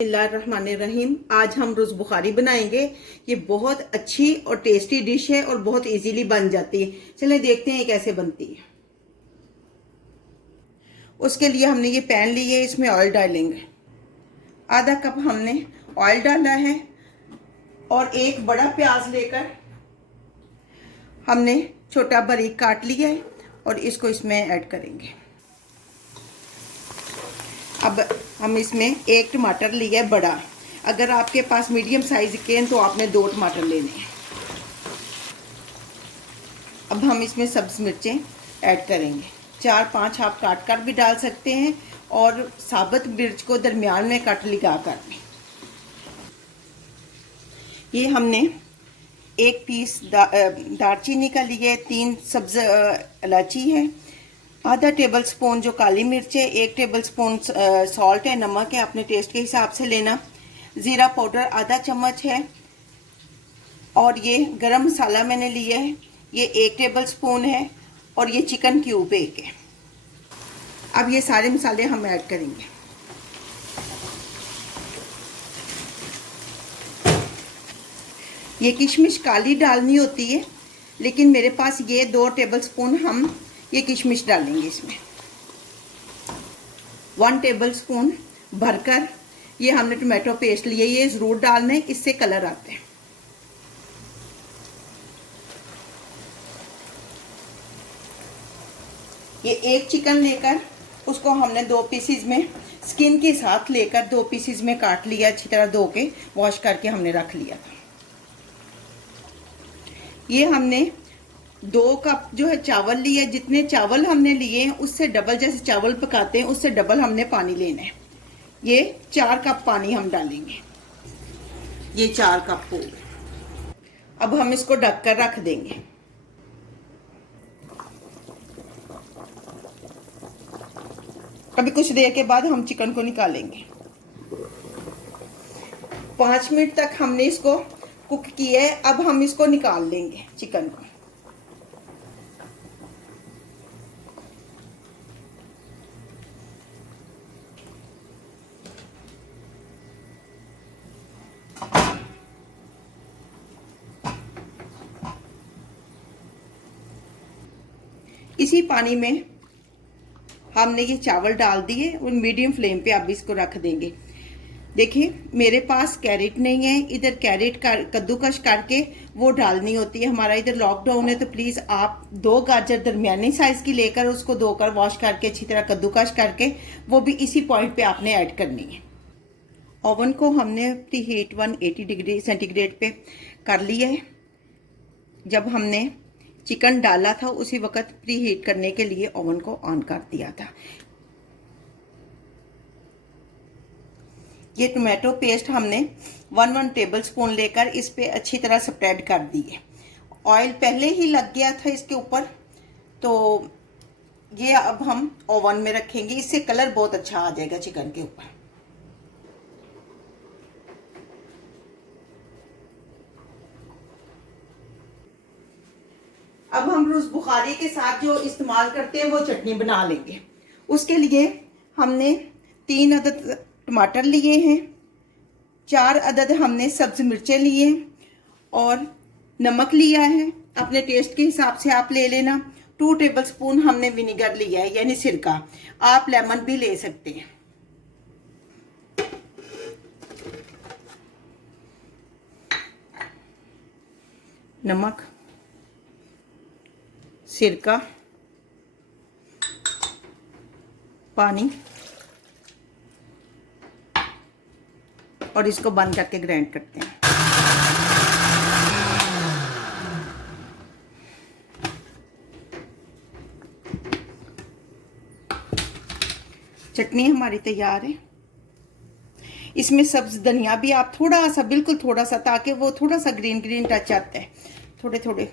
बिस्मिल्लाहिर्रहमानिर्रहीम। आज हम रुज़ बुखारी बनाएंगे। ये बहुत अच्छी और टेस्टी डिश है और बहुत इजीली बन जाती है। चलिए देखते हैं ये कैसे बनती है। उसके लिए हमने ये पैन ली है, इसमें ऑयल डालेंगे। आधा कप हमने ऑयल डाला है और एक बड़ा प्याज लेकर हमने छोटा बारीक काट लिया है और इसको इसमें ऐड करेंगे। अब हम इसमें एक टमाटर लिया है बड़ा। अगर आपके पास मीडियम साइज के हैं तो आपने 2 टमाटर लेने हैं। अब हम इसमें सब्ज़ मिर्चें ऐड करेंगे। 4-5 आप काट कर भी डाल सकते हैं और साबुत मिर्च को दरमियान में कट लगा कर। ये हमने एक पीस दालचीनी का लिया है, 3 सब्ज इलायची है, आधा टेबल स्पून जो काली मिर्च है, 1 टेबल स्पून सॉल्ट है, नमक है, अपने टेस्ट के हिसाब से लेना। ज़ीरा पाउडर आधा चम्मच है और ये गरम मसाला मैंने लिया है, ये 1 टेबल स्पून है और ये चिकन क्यूब 1 है। अब ये सारे मसाले हम ऐड करेंगे। ये किशमिश काली डालनी होती है, लेकिन मेरे पास ये 2 टेबल स्पून हम ये किशमिश डालेंगे इसमें। 1 टेबल स्पून भरकर ये हमने टोमेटो पेस्ट लिया, ये ज़रूर डालना है, इससे कलर आते हैं। ये एक चिकन लेकर उसको हमने 2 पीसीज में स्किन के साथ लेकर 2 पीसीज में काट लिया, अच्छी तरह धो के वॉश करके हमने रख लिया था। ये हमने 2 कप जो है चावल लिया। जितने चावल हमने लिए हैं उससे डबल, जैसे चावल पकाते हैं उससे डबल हमने पानी लेना है। ये 4 कप पानी हम डालेंगे। ये 4 कप हो गए। अब हम इसको ढक कर रख देंगे। अभी कुछ देर के बाद हम चिकन को निकालेंगे। 5 मिनट तक हमने इसको कुक किया है। अब हम इसको निकाल लेंगे चिकन को। इसी पानी में हमने ये चावल डाल दिए और मीडियम फ्लेम पे अब इसको रख देंगे। देखिए मेरे पास कैरेट नहीं है, इधर कैरेट कद्दूकश करके वो डालनी होती है। हमारा इधर लॉकडाउन है तो प्लीज़ आप 2 गाजर दरमियानी साइज़ की लेकर उसको धोकर वॉश करके अच्छी तरह कद्दूकश करके वो भी इसी पॉइंट पे आपने ऐड करनी है। ओवन को हमने प्री हीट 180 डिग्री सेंटीग्रेड पे कर लिया है। जब हमने चिकन डाला था उसी वक्त प्री हीट करने के लिए ओवन को ऑन कर दिया था। ये टोमेटो पेस्ट हमने 1 टेबल स्पून लेकर इस पे अच्छी तरह स्प्रेड कर दी है। ऑयल पहले ही लग गया था इसके ऊपर, तो ये अब हम ओवन में रखेंगे। इससे कलर बहुत अच्छा आ जाएगा चिकन के ऊपर। अब हम रुज़ बुखारी के साथ जो इस्तेमाल करते हैं वो चटनी बना लेंगे। उसके लिए हमने 3 अदद टमाटर लिए हैं, 4 अदद हमने सब्ज मिर्चें लिए और नमक लिया है, अपने टेस्ट के हिसाब से आप ले लेना। 2 टेबल स्पून हमने विनेगर लिया है, यानी सिरका। आप लेमन भी ले सकते हैं। नमक, सिरका, पानी और इसको बंद करके ग्राइंड करते हैं। चटनी हमारी तैयार है। इसमें सब्ज धनिया भी आप थोड़ा सा, बिल्कुल थोड़ा सा, ताकि वो थोड़ा सा ग्रीन ग्रीन टच आता है। थोड़े थोड़े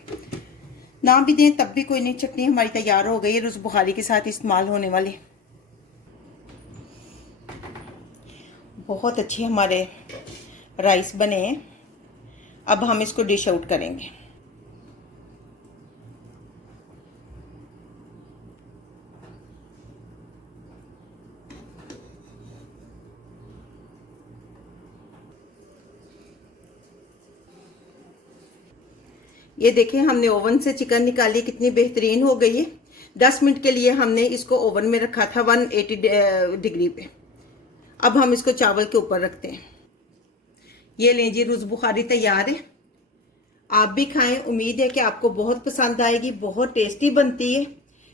ना भी दें तब भी कोई नहीं। चटनी हमारी तैयार हो गई है रुज़ बुखारी के साथ इस्तेमाल होने वाली। बहुत अच्छे हमारे राइस बने हैं। अब हम इसको डिश आउट करेंगे। ये देखें हमने ओवन से चिकन निकाली, कितनी बेहतरीन हो गई है। 10 मिनट के लिए हमने इसको ओवन में रखा था 180 डिग्री पे। अब हम इसको चावल के ऊपर रखते हैं। ये लें जी, रुज़ बुखारी तैयार है। आप भी खाएं, उम्मीद है कि आपको बहुत पसंद आएगी। बहुत टेस्टी बनती है।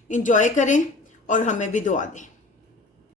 इंजॉय करें और हमें भी दुआ दें।